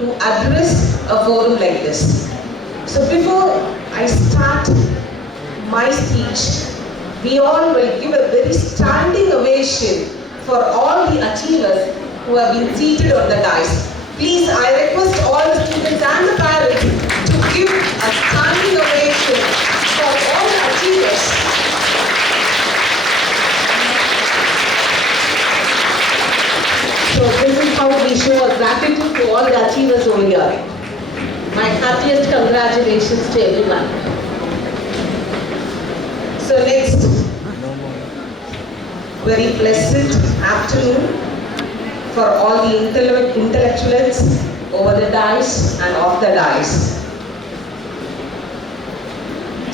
to address a forum like this. So before I start my speech, we all will give a very standing ovation for all the achievers who have been seated on the dais. Please, I request all the students and the parents to give a standing ovation for all the achievers. So this is how we show our gratitude to all the achievers over here. My happiest congratulations to everyone. So next, very pleasant afternoon for all the intellectuals over the dais and off the dais.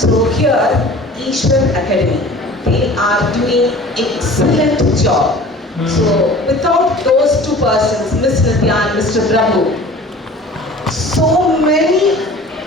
So here, Ishwar Academy, they are doing excellent job. So without those two persons, Ms. Nitya and Mr. Prabhu, so many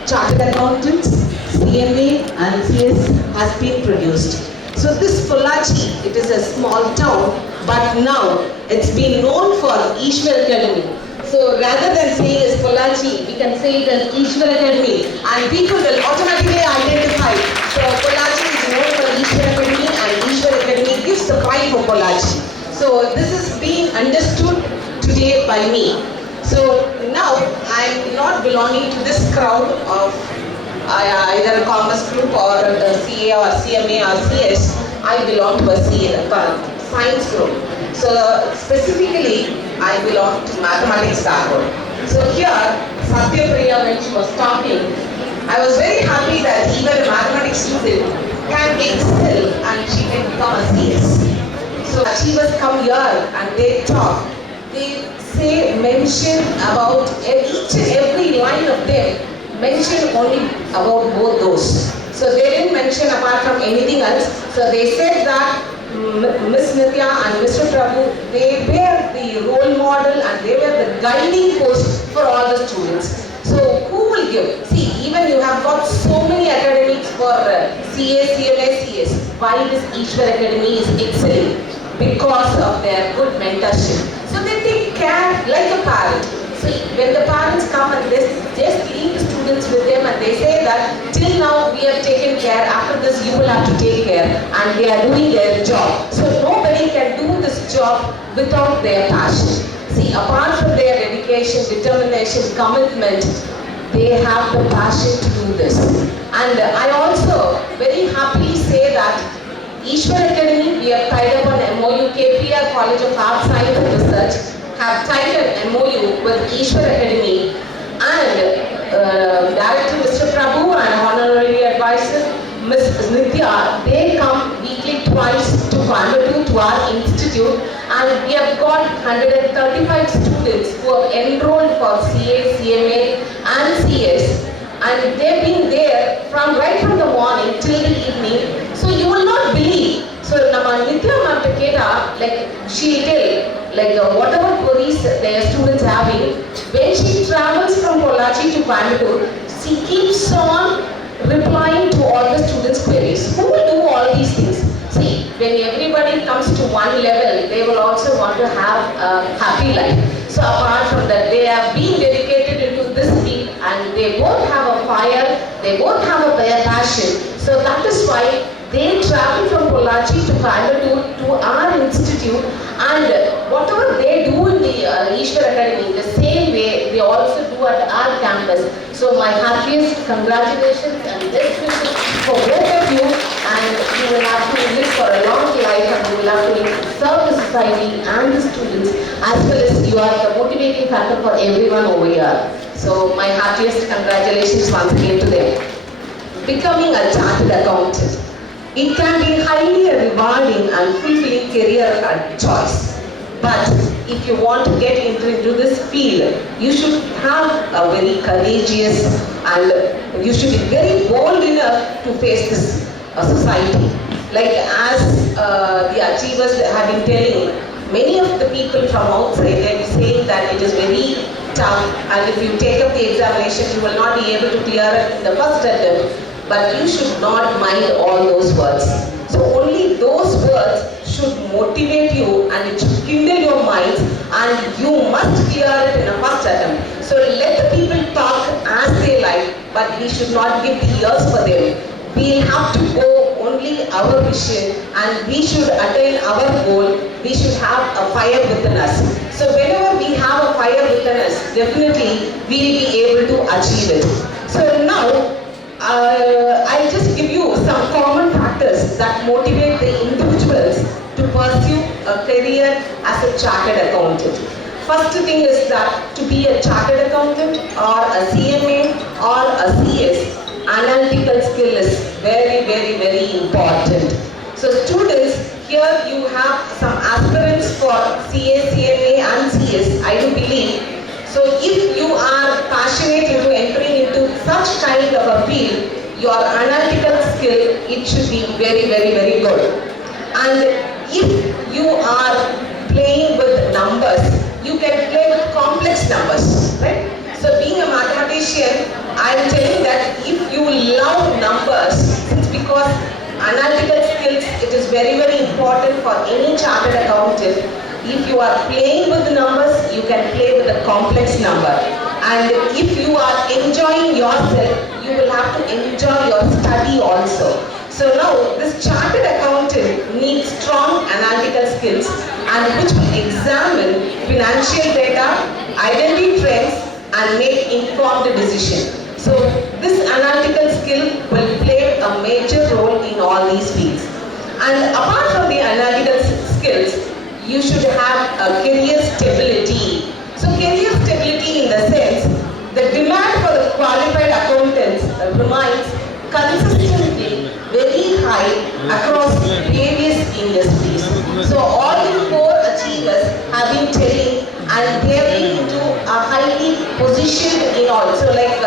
chartered accountants, CMA and CS has been produced. So this Pollachi, it is a small town, but now it's been known for Ishwar Academy. So rather than saying it's Pollachi, we can say it as Ishwar Academy, and people will automatically identify. So Pollachi is known for Ishwar Academy, and Ishwar Academy gives the pride for Pollachi. So this is being understood today by me. So now I'm not belonging to this crowd of either a commerce group or a CA or CMA or CS. I belong to a science group. So specifically, I belong to mathematics background. So here, Satyapriya, when she was talking, I was very happy that even a mathematics student can excel and she can become a CS. So achievers come here and they talk. They mention about each and every line of them, mention only about both those. So they didn't mention apart from anything else. So they said that Ms. Nitya and Mr. Prabhu, they were the role model and they were the guiding post for all the students. So who will give? See, even you have got so many academics for CA, CLA, CS. Why this Ishwar Academy is excelling? Because of their good mentorship. So they take care like a parent. See, when the parents come and they just leave the students with them and they say that till now we have taken care, after this you will have to take care, and they are doing their job. So nobody can do this job without their passion. See, apart from their dedication, determination, commitment, they have the passion to do this. And I also very happily say that Ishwar Academy, we have tied up an MOU, KPR College of Arts, Science and Research have tied an MOU with Ishwar Academy, and Director Mr. Prabhu and Honorary Advisor Ms. Nitya, they come weekly twice to Coimbatore to our institute, and we have got 135 students who have enrolled for CA, CMA and CS, and they've been there right from the morning till the evening. So you will not believe. So Nama Nitya Mantaketa, like she tell, whatever queries their students having, when she travels from Pollachi to Coimbatore, she keeps on replying to all the students' queries. Who will do all these things? See, when everybody comes to one level, they will also want to have a happy life. So apart from that, they have been dedicated into this field and they both have a fire, they both have a passion. So that is why they travel from Pollachi to Coimbatore to our institute, and whatever they do in the Ishwar Academy, the same way they also do at our campus. So my happiest congratulations and best wishes for both of you, and you will have to live for a long life and you will have to serve the society and the students, as well as you are the motivating factor for everyone over here. So my happiest congratulations once again to them. Becoming a chartered accountant, it can be highly rewarding and fulfilling career and choice. But if you want to get into this field, you should have a very courageous and you should be very bold enough to face this society. Like as the achievers have been telling, many of the people from outside, they are saying that it is very tough, and if you take up the examination, you will not be able to clear it in the first attempt. But you should not mind all those words. So only those words should motivate you and it should kindle your minds, and you must clear it in a first attempt. So let but we should not give the ears for them. We have to go only our vision, and we should attain our goal. We should have a fire within us. So whenever we have a fire within us, definitely we will be able to achieve it. So now, I'll just give you some common factors that motivate the individuals to pursue a career as a chartered accountant. First thing is that to be a chartered accountant or a CMA or a CS, analytical skill is very, very, very important. So students, here you have some aspirants for CA, CMA and CS, I do believe. So if you are passionate into entering into such kind of a field, your analytical skill, it should be very, very, very good. And if you are playing with numbers, you can play with complex numbers, right? So being a mathematician, I am telling that if you love numbers, since because analytical skills, it is very, very important for any chartered accountant. If you are playing with the numbers, you can play with a complex number. And if you are enjoying yourself, you will have to enjoy your study also. So now, this chartered accountant needs strong analytical skills and which will examine financial data, identify trends, and make informed decisions. So this analytical skill will play a major role in all these fields. And apart from the analytical skills, you should have a career stability. So career stability in the sense, the demand for the qualified accountants remains consistently very high across various industries. So all the four achievers have been telling, and they have been into a highly positioned in all. So like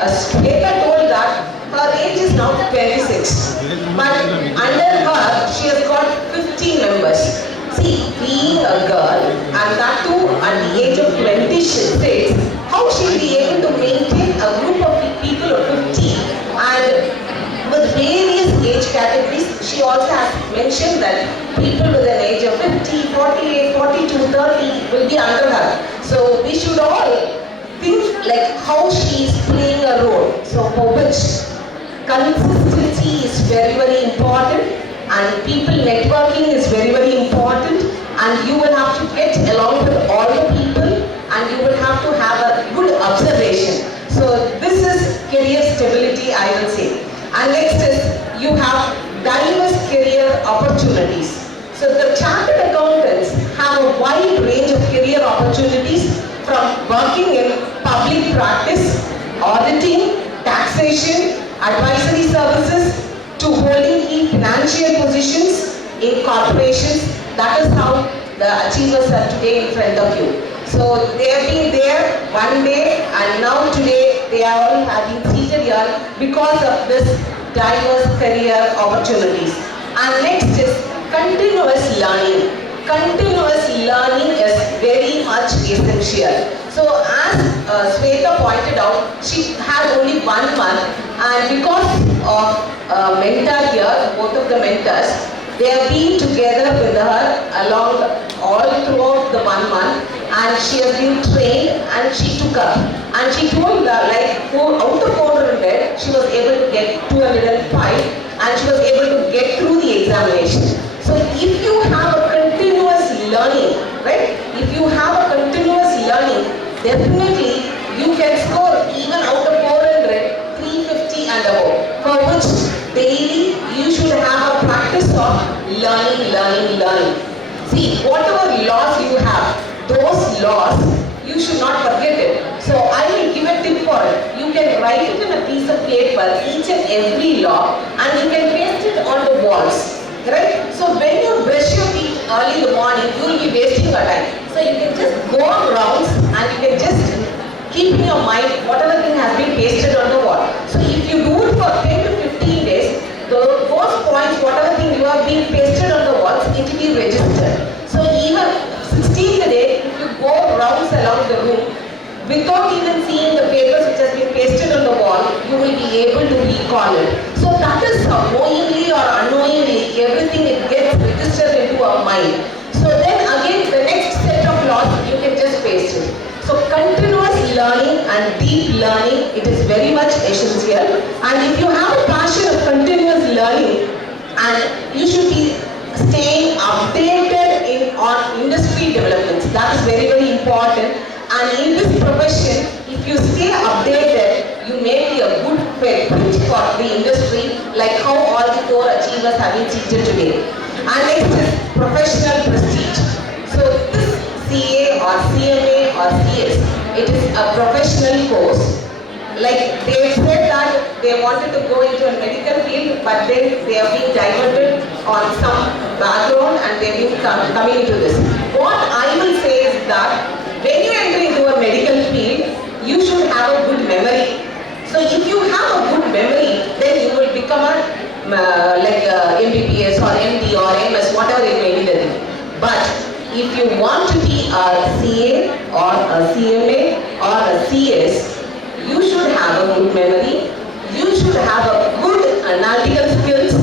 Shweta told that her age is now 26, but under her she has got 50 members. See, being a girl, and that too at the age of 26, how she will be able to maintain a group of people of 50, and with various age categories. She also has mentioned that people with an age of 50, 48, 42, 30 will be under her. So we should all think like how she is playing a role. So for which consistency is very, very important, and people networking is very, very important, and you will have to get along with all the people, and you will have to have a good observation. So this is career stability, I will say. And next is you have diverse career opportunities. So the chartered accountants have a wide range of career opportunities, from working in public practice, auditing, taxation, advisory services, to holding key financial positions in corporations. That is how the achievers are today in front of you. So they have been there one day, and now today they are all having seated here because of this diverse career opportunities. And next is continuous learning. Continuous learning is very much essential. So as Shweta pointed out, she had only 1 month, and because of mentor here, both of the mentors, they have been together with her along all throughout the 1 month, and she has been trained, and she took up. And she told that out of 400, she was able to get 205, and she was able to get through the examination. So if you have a continuous learning, right? If you have a continuous learning, definitely you can score even out of 400, 350 and above. For which daily you should have a practice of learning, learning, learning. See, whatever laws you have, those laws, you should not forget it. So I will give a tip for it. You can write it in a piece of paper, each and every law, and you can paste it on the walls. Right? So when you brush your teeth early in the morning, you will be wasting your time. So you can just go on rounds, and you can just keep in your mind whatever thing has been pasted on the wall. So if you do it for 10 to 15 days, those points, whatever thing you have been pasted on the walls, it will be registered. So even 16th day, if you go rounds along the room, without even seeing the papers which has been pasted on the wall, you will be able to recall it. So that is how, knowingly or unknowingly, everything it gets registered into our mind. So then again, the next set of laws, you can just paste it. So continuous learning and deep learning, it is very much essential. And if you have a passion of continuous learning, and you should be staying updated on industry developments. That is very, very important. And in this profession, if you stay updated, you may be a good fit for the industry, like how all the core achievers have been treated today. And next is professional prestige. So this CA or CMA or CS, it is a professional course. Like they said that they wanted to go into a medical field, but then they have been diverted on some background and they've been coming into this. What I will say is that when you enter into a medical field, you should have a good memory. So if you have a good memory, then you will become a MBBS or MD or MS, whatever it may be. But if you want to be a CA or a CMA or a CS, you should have a good memory, you should have a good analytical skills,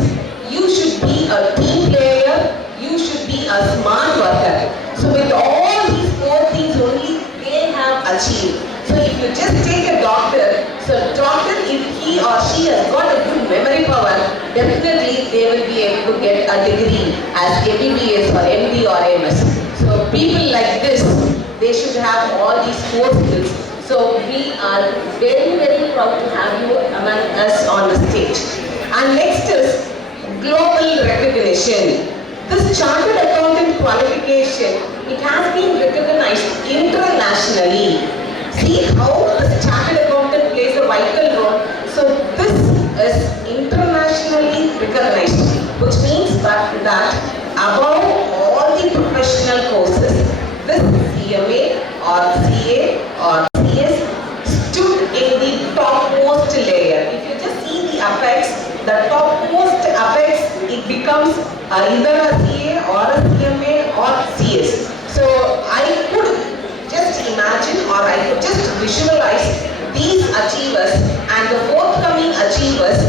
you should be a team player, you should be a smart worker. So with all these four things only they have achieved. So if you just take a doctor, so doctor, if he or she has got a good memory power, definitely they will be able to get a degree as MBBS or MD or MS. So people like this, they should have all these four skills. So we are very, very proud to have you among us on the stage. And next is global recognition. This chartered accountant qualification, it has been recognized internationally. See how this chartered accountant plays a vital role. So this is internationally recognized, which means that above all the professional courses, this CMA or CA or CS stood in the topmost layer. If you just see the apex, the topmost apex, it becomes either a CA or a CMA or CS. So I could just imagine or I could just visualize these achievers and the forthcoming achievers,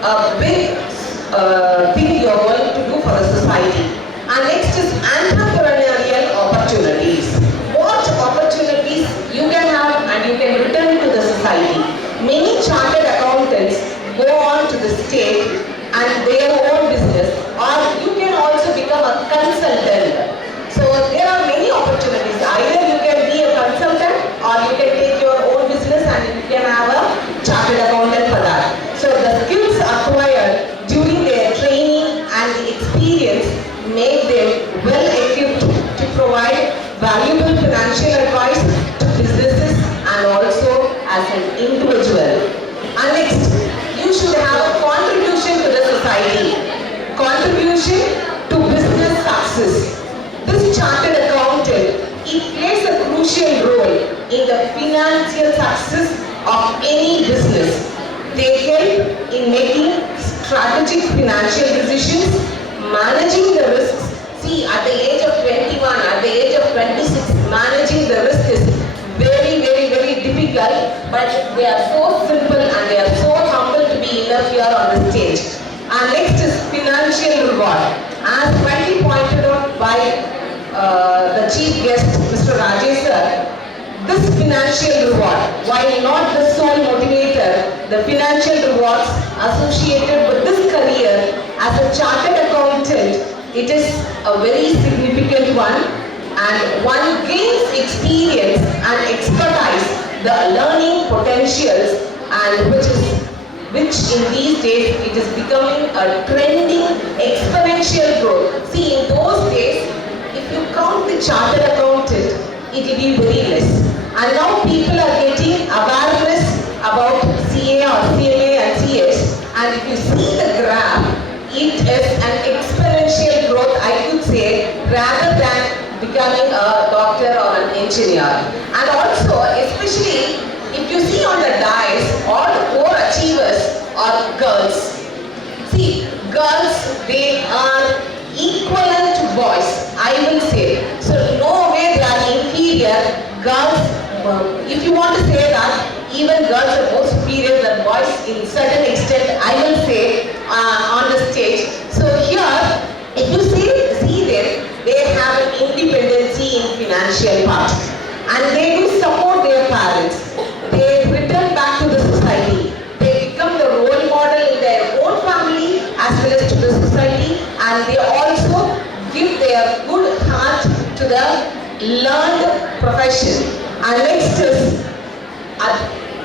a big thing you are going to do for the society. And next is entrepreneurial opportunities. What opportunities you can have and you can return to the society. Many chartered accountants go on to the state and their own business, or you can also become a consultant. So there are many opportunities. Either you can be a consultant or you can take your own business and you can have a chartered accountant for that. So the skills acquired during their training and the experience make them well equipped to provide valuable financial advice to businesses and also as an individual. And next, you should have a contribution to the society, contribution to business success. This chartered accountant, it plays a crucial role in the financial success of any business. They help in making strategic financial decisions, managing the risks. See, at the age of 21, at the age of 26, managing the risk is very, very, very difficult, but they are so simple and they are so humble to be enough here on the stage. And next is financial reward. As rightly pointed out by the chief guest, Mr. Rajesh sir, this financial reward, while not the sole motivator, the financial rewards associated with this career as a chartered accountant, it is a very significant one, and one gains experience and expertise, the learning potentials, and which in these days it is becoming a trending exponential growth. See, in those days, if you count the chartered accountant, it will be very less. And now people are getting awareness about CA or CMA and CS, and if you see the graph, it is an exponential growth, I could say, rather than becoming a doctor or an engineer. And also, especially if you see on the dais, all the core achievers are girls. See, girls, they are equivalent to boys, I will say. So no way they are inferior. Girls, if you want to say that, even girls are more superior than boys in certain extent, I will say on the stage. So here, if you see them, they have an independency in financial part. And they do support their parents. profession. And next is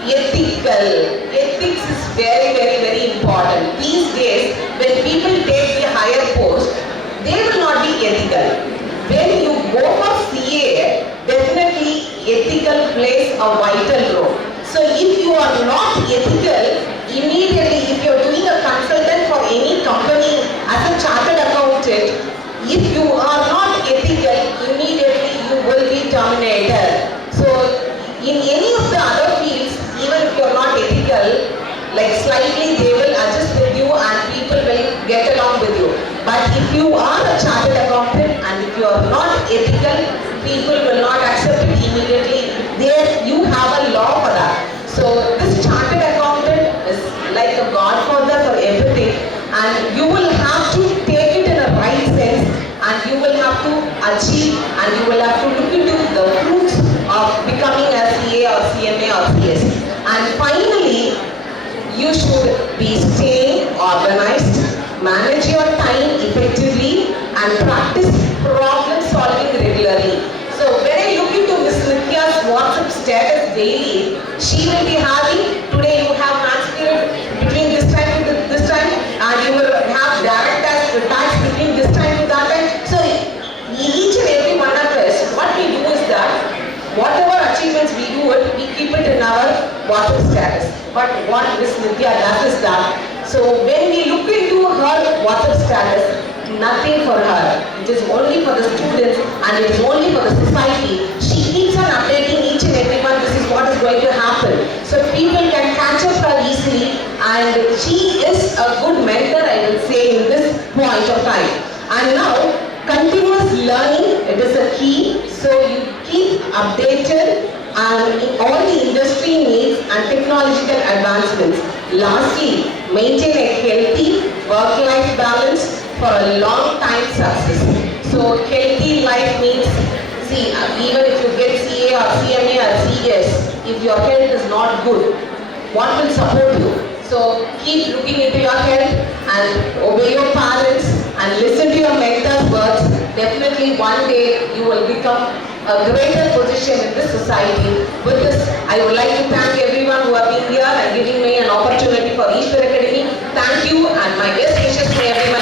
ethical. Ethics is very, very, very important. These days, when people take the higher post, they will not be ethical. When you go for CA, definitely ethical plays a vital role. So if you are not ethical, immediately if you are doing a consultant for any company as a chartered accountant, if you are not ethical, immediately you will be terminated. So in any of the other fields, even if you are not ethical, like slightly they will adjust with you and people will get along with you. But if you are a chartered accountant and if you are not ethical, people will not accept it immediately. There you have a law for that. So this chartered accountant is like a godfather for everything, and you will have to take it in a right sense, and you will have to achieve, and you will have to look into the fruits of becoming a CA or CMA or CS. And finally, you should be staying organized, manage your time effectively, and practice problem solving regularly. So when I look into Ms. Nitya's Wtsap status daily, she will be having, today you have maths period between this time to this time, and you will have direct tax between this time to that time. So each and every one of us, what we do is that, whatever achievements we do it, we keep it in our Wtsap status. But what Ms. Nitya does is that, so when we look into her Wtsap status, nothing for her. It is only for the students and it is only for the society. She keeps on updating each and every one, this is what is going to happen. So people can catch up her easily, and she is a good mentor, I will say, in this point of time. And now, continuous learning, it is a key. So you keep updated and in all the industry needs and technological advancements. Lastly, maintain a healthy work-life balance for a long time success. So healthy life means, see, even if you get CA or CMA or CS, if your health is not good, what will support you? So keep looking into your health and obey your parents and listen to your mentor's words. Definitely one day you will become a greater position in this society. With this, I would like to thank everyone who have been here and giving me an opportunity for Eastern Academy. Thank you, and my best wishes to everyone.